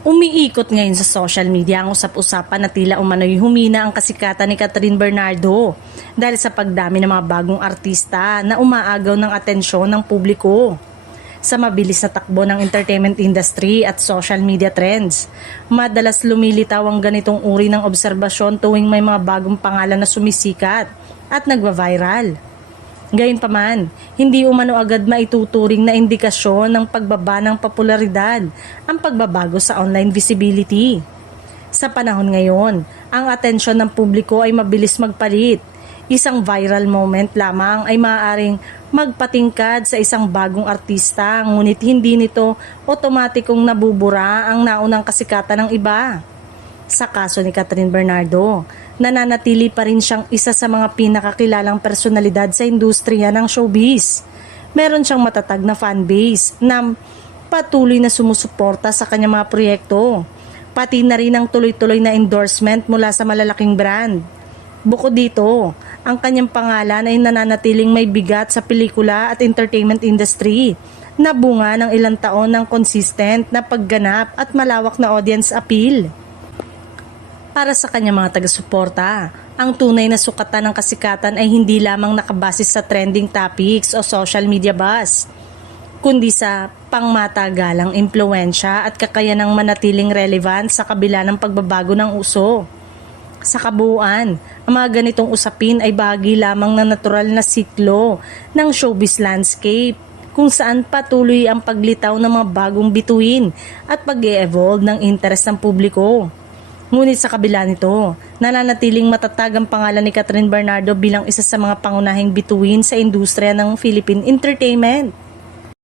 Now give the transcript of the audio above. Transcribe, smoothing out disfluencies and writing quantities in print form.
Umiikot ngayon sa social media ang usap-usapan na tila umano'y humina ang kasikatan ni Catherine Bernardo dahil sa pagdami ng mga bagong artista na umaagaw ng atensyon ng publiko. Sa mabilis na takbo ng entertainment industry at social media trends, madalas lumilitaw ang ganitong uri ng obserbasyon tuwing may mga bagong pangalan na sumisikat at nagva-viral. Gayunpaman, hindi umano agad maituturing na indikasyon ng pagbaba ng popularidad ang pagbabago sa online visibility. Sa panahon ngayon, ang atensyon ng publiko ay mabilis magpalit. Isang viral moment lamang ay maaaring magpatingkad sa isang bagong artista, ngunit hindi nito otomatikong nabubura ang naunang kasikatan ng iba. Sa kaso ni Catherine Bernardo, nananatili pa rin siyang isa sa mga pinakakilalang personalidad sa industriya ng showbiz. Meron siyang matatag na fanbase na patuloy na sumusuporta sa kanyang mga proyekto, pati na rin ang tuloy-tuloy na endorsement mula sa malalaking brand. Bukod dito, ang kanyang pangalan ay nananatiling may bigat sa pelikula at entertainment industry, na bunga ng ilang taon ng consistent na pagganap at malawak na audience appeal. Para sa kanyang mga taga-suporta, ang tunay na sukatan ng kasikatan ay hindi lamang nakabase sa trending topics o social media buzz, kundi sa pangmatagalang impluensya at kakayanang manatiling relevant sa kabila ng pagbabago ng uso. Sa kabuuan, ang mga ganitong usapin ay bahagi lamang ng natural na siklo ng showbiz landscape, kung saan patuloy ang paglitaw ng mga bagong bituin at pag-e-evolve ng interes ng publiko. Ngunit sa kabila nito, nananatiling matatag ang pangalan ni Catherine Bernardo bilang isa sa mga pangunahing bituin sa industriya ng Philippine entertainment.